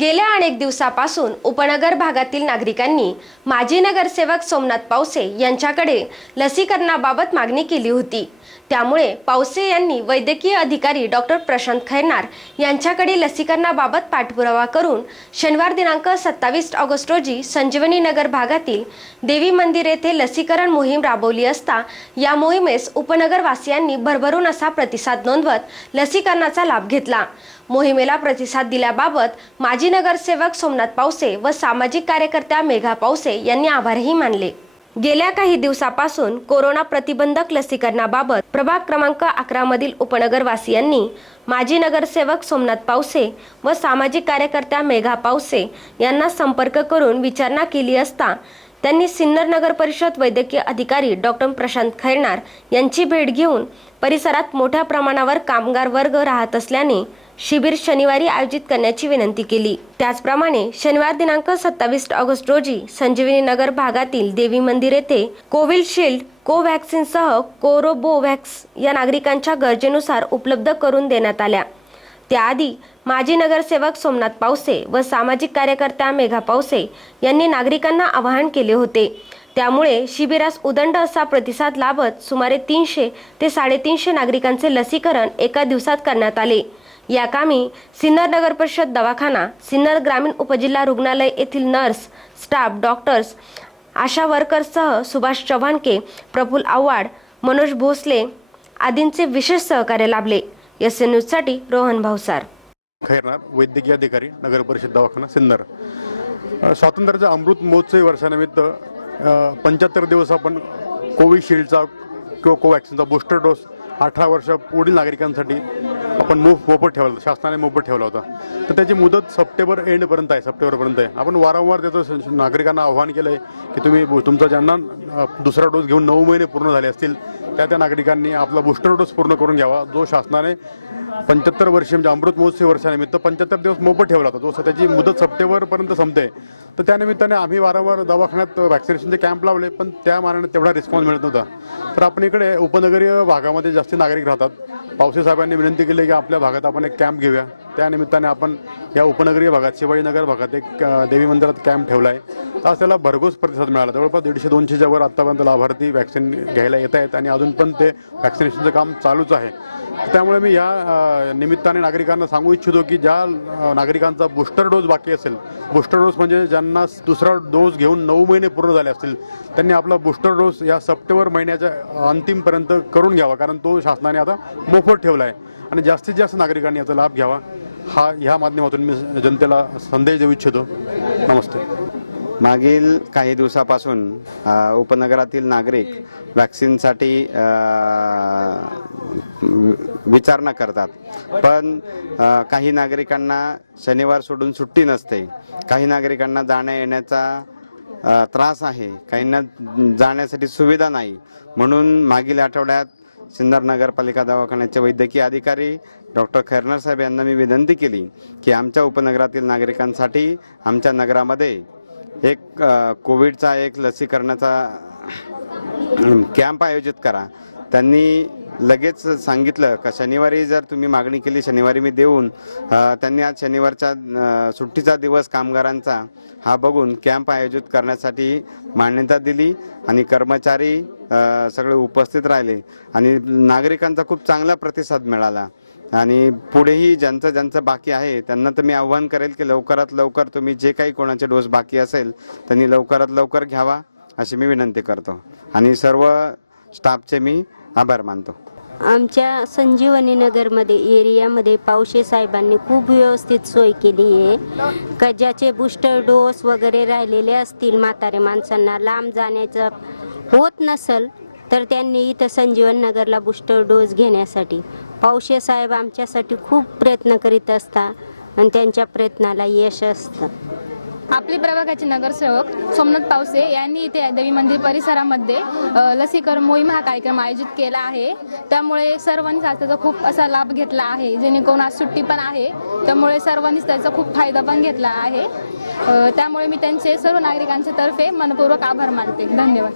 गेल्या अनेक दिवसापासून उपनगर भागातील नागरिकांनी माजी नगरसेवक सोमनाथ पावसे यांच्याकडे लसीकरणाबाबत मागणी केली होती. त्यामुळे पावसे यांनी वैद्यकीय अधिकारी डॉक्टर प्रशांत खैरनार यांच्याकडे लसीकरणाबाबत पाठपुरावा करून शनिवार दिनांक सत्तावीस ऑगस्ट रोजी संजीवनी नगर भागातील देवी मंदिर येथे लसीकरण मोहीम राबवली असता या मोहिमेस उपनगरवासियांनी भरभरून असा प्रतिसाद नोंदवत लसीकरणाचा लाभ घेतला. मोहिमेला प्रतिसाद दिल्याबाबत माजी नगरसेवक सोमनाथ पावसे व सामाजिक कार्यकर्त्या मेघा पावसे यांनी आभारही मानले. गेल्या काही दिवसापासून कोरोना प्रतिबंधक लसीकरणाबाबत प्रभाग क्रमांक अकरा मधील उपनगरवासियांनी माजी नगरसेवक सोमनाथ पावसे व सामाजिक कार्यकर्त्या मेघा पावसे यांना संपर्क करून विचारणा केली असता त्यांनी सिन्नर नगर परिषद वैद्यकीय अधिकारी डॉक्टर प्रशांत खैरनार यांची भेट घेऊन परिसरात मोठ्या प्रमाणावर कामगार वर्ग राहत असल्याने शिबिर शनिवारी आयोजित करण्याची विनंती केली. त्याचप्रमाणे शनिवार दिनांक सत्तावीस ऑगस्ट रोजी संजीवनी नगर भागातील देवी मंदिर येथे कोविशिल्ड कोव्हॅक्सिनसह कोरोबोव्हॅक्स या नागरिकांच्या गरजेनुसार उपलब्ध करून देण्यात आल्या. त्याआधी माजी नगरसेवक सोमनाथ पावसे व सामाजिक कार्यकर्त्या मेघा पावसे यांनी नागरिकांना आवाहन केले होते. त्यामुळे शिबिरास उदंड असा प्रतिसाद लाभत सुमारे तीनशे ते साडेतीनशे नागरिकांचे लसीकरण एका दिवसात करण्यात आले. या कामी सिन्नर नगर परिषद दवाखाना सिन्नर ग्रामीण उपजिल्हा रुग्णालय येथील नर्स स्टाफ डॉक्टर्स आशा वर्कर्ससह सुभाष चव्हाणके प्रफुल आव्हाड मनोज भोसले आदींचे विशेष सहकार्य लाभले. एस एन न्यूजसाठी रोहन भावसार खैरनार वैद्यकीय अधिकारी नगर परिषद दवाखाना सिन्नर. स्वातंत्र्याचा अमृत महोत्सवी वर्षानिमित्त पंच्याहत्तर दिवस आपण कोविशिल्डचा किंवा कोवॅक्सिनचा बूस्टर डोस अठरा वर्ष पुढील नागरिकांसाठी आपण मोफ मोफत ठेवला होता शासनाने मोफत ठेवला होता. तर त्याची मुदत सप्टेंबर एंडपर्यंत आहे सप्टेंबरपर्यंत आहे. आपण वारंवार त्याचं नागरिकांना आव्हान केलं आहे की तुम्ही तुमचा ज्यांना दुसरा डोस घेऊन नऊ महिने पूर्ण झाले असतील त्या त्या नागरिकांनी आपला बूस्टर डोस पूर्ण करून घ्यावा. जो शासनाने पंच्याहत्तर वर्ष म्हणजे अमृत महोत्सवी वर्षानिमित्त पंच्याहत्तर दिवस मोफत ठेवला होता जो त्याची मुदत सप्टेंबरपर्यंत संपते. तर त्यानिमित्ताने आम्ही वारंवार दवाखान्यात व्हॅक्सिनेशनचे कॅम्प लावले पण त्या मानाने तेवढा रिस्पॉन्स मिळत नव्हता. तर आपण इकडे उपनगरीय भागामध्ये जास्त नागरिक राहतात. पावसे साहेबांनी विनंती केली की आपल्या भागात आपण एक कॅम्प घेऊया. त्या निमित्ताने आपण या उपनगरीय भागात शिवाजीनगर भागात एक देवी मंदिरात कॅम्प ठेवला आहे. आज त्याला भरघोस प्रतिसाद मिळाला. जवळपास दीडशे दोनशेच्या वर आत्तापर्यंत लाभार्थी व्हॅक्सिन घ्यायला येत आहेत आणि अजून पण ते व्हॅक्सिनेशनचं काम चालूच आहे. त्यामुळे मी या निमित्ताने नागरिकांना सांगू इच्छितो की ज्या नागरिकांचा बूस्टर डोस बाकी असेल बूस्टर डोस म्हणजे ज्यांना दुसरा डोस घेऊन नऊ महिने पूर्ण झाले असतील त्यांनी आपला बूस्टर डोस या सप्टेंबर महिन्याच्या अंतिमपर्यंत करून घ्यावा. कारण तो शासनाने आता मोफत ठेवला आहे आणि जास्तीत जास्त नागरिकांनी याचा लाभ घ्यावा. हा ह्या माध्यमातून मी जनतेला संदेश देऊ इच्छितो. नमस्ते. मागील काही दिवसापासून उपनगरातील नागरिक वॅक्सिनसाठी विचारणा करतात. पण काही नागरिकांना शनिवार सोडून सुट्टी नसते. काही नागरिकांना जाण्या येण्याचा त्रास आहे. काहींना जाण्यासाठी सुविधा नाही. म्हणून मागील आठवड्यात सिन्नर नगरपालिका दवाखान्याचे वैद्यकीय अधिकारी डॉक्टर खैरनार साहेब यांना मी विनंती केली की आमच्या उपनगरातील नागरिकांसाठी आमच्या नगरामध्ये एक कोविडचा एक लसीकरणाचा कॅम्प आयोजित करा. त्यांनी लगेच सांगितलं का शनिवारी जर तुम्ही मागणी केली शनिवारी मी देऊन त्यांनी आज शनिवारच्या सुट्टीचा दिवस कामगारांचा हा बघून कॅम्प आयोजित करण्यासाठी मान्यता दिली आणि कर्मचारी सगळे उपस्थित राहिले आणि नागरिकांचा खूप चांगला प्रतिसाद मिळाला. आणि पुढेही ज्यांचं ज्यांचं बाकी आहे त्यांना तर मी आव्हान करेल की लवकरात लवकर तुम्ही जे काही कोणाचे डोस बाकी असेल त्यांनी लवकरात लवकर घ्यावा अशी मी विनंती करतो. आणि सर्व स्टाफचे मी आभार मानतो. आमच्या संजीवनी नगरमध्ये एरियामध्ये पावशे साहेबांनी खूप व्यवस्थित सोय केली आहे. का ज्याचे बूस्टर डोस वगैरे राहिलेले असतील म्हातारे माणसांना लांब जाण्याचं होत नसल तर त्यांनी इथं संजीवन नगरला बूस्टर डोस घेण्यासाठी पावशे साहेब आमच्यासाठी खूप प्रयत्न करीत असतात आणि त्यांच्या प्रयत्नाला यश असतं. आपले प्रभागाचे नगरसेवक सोमनाथ पावसे यांनी इथे देवी मंदिर परिसरामध्ये लसीकरण मोहीम हा कार्यक्रम आयोजित केला आहे. त्यामुळे सर्वांनीच त्याचा खूप असा लाभ घेतला आहे. जेणेकरून आज सुट्टी पण आहे. त्यामुळे सर्वांनीच त्याचा खूप फायदा पण घेतला आहे. त्यामुळे मी त्यांचे सर्व नागरिकांच्या तर्फे मनपूर्वक आभार मानते. धन्यवाद.